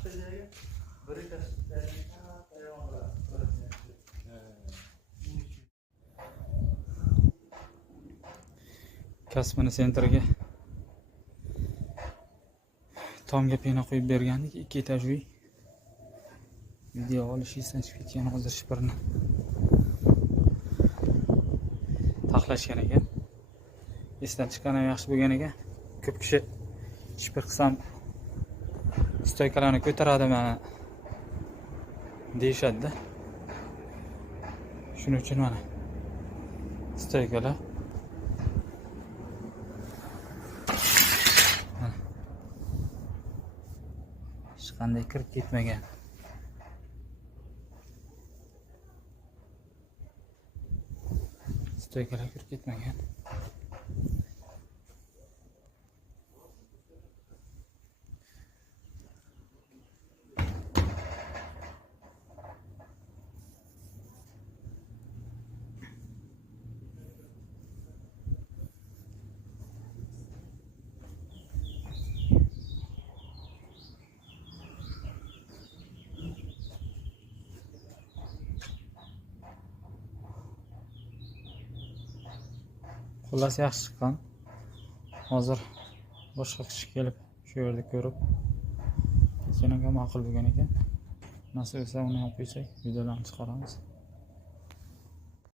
Kasbini sentrga tomga pena qo'yib bergandik. 2 etaj uy. Video olish esdan chiqib ketgan, hozir shipirni taxlashgan ekan. Esdan chiqqani yaxshi bo'lgan ekan. Ko'p kishi shipir qilsam stoykalarni ko'taradimi deyishadi-da. Shuning uchun mana stoykalar hech qanday kirib ketmagan. Stoykalar kirib ketmagan. Xullas yaxshi chiqqan. Hozir boshqa kishi kelib shu yerda ko'rib ketganiga ma'qul bo'lgan ekan. Nasib etsa uni ham qo'ysak, videolarni chiqaramiz.